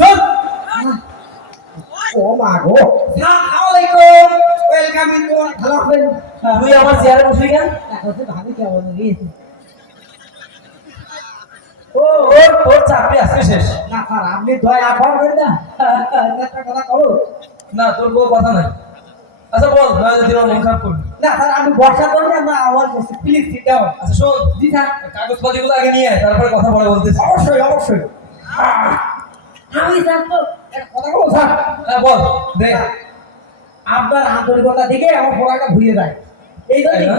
চল। ও মা গো, আসসালামু আলাইকুম, ওয়েলকাম ইন টু ভালো আছেন? তুই আমার চেয়ারে বসবি কেন? এখন তো ভাবি কেমন গিয়েছে। তোর চাকরি আজকে শেষ। না স্যার, আপনি দয়া করবেন না, একটা কথা করো। না তোর কোনো কথা নাই। আচ্ছা বল, নয় যদি আমার মন খারাপ করবি। না স্যার, আমি বর্ষা করলে আমরা আওয়াজ করছি, প্লিজ সিট ডাউন। আচ্ছা শোন, জি স্যার। কাগজপাতিগুলো আগে নিয়ে আয়, তারপরে কথা বলে বলতেছি। অবশ্যই অবশ্যই। আমি স্যার তো একটা কথা বলবো স্যার। হ্যাঁ বল, দে। আপনার আন্তরিকতা দিকে আমার পড়াটা ভুলিয়ে যায়। এই জন্য তাই না?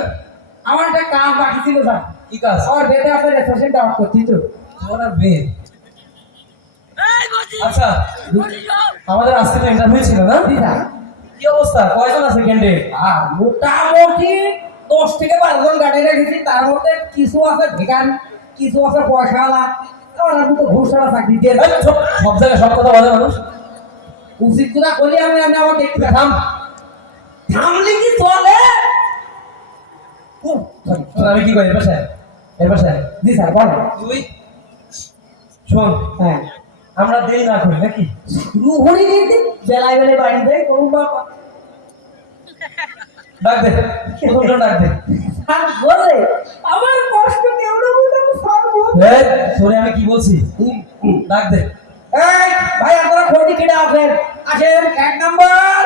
আমার একটা কাজ বাকি ছিল স্যার। কি কাজ? আমার বেটে আপনার রেস্টুরেন্টটা অফ করছি তো। তোমার আর মেয়ে। আচ্ছা, আমাদের আজকে তো ইন্টারভিউ ছিল না? জি স্যার। কি অবস্থা, কয়জন আছে ক্যান্ডিডেট? আর মোটামুটি 10 থেকে 12 জন গাড়ি রেখেছি, তার মধ্যে কিছু আছে ভেগান, কিছু আছে পয়সাওয়ালা, আর আমি তো ঘুষ ছাড়া চাকরি দিয়ে সব জায়গায় সব কথা বলে মানুষ। উচিত না করলে আমি আমি আমার দেখতে তুই থাম। থামলে কি চলে? ও, sorry, শোন, আমি কি করি, এর পাশে আয়। জি স্যার বলেন। তুই শোন, হ্যাঁ, আমরা দেরি না করি নাকি? রুহরি দিতে বেলায় বেলায় বাড়ি দেয় করুন বাবা। ডাক দে, প্রথমটা ডাক দে। স্যার বলে আমার কষ্ট কেউ না বলে আমি স্যার বলে। এই, তোরে আমি কি বলছি? ডাক দে। এই ভাই, আপনারা খন্ডি কেটে আসেন, আসেন 1 নাম্বার।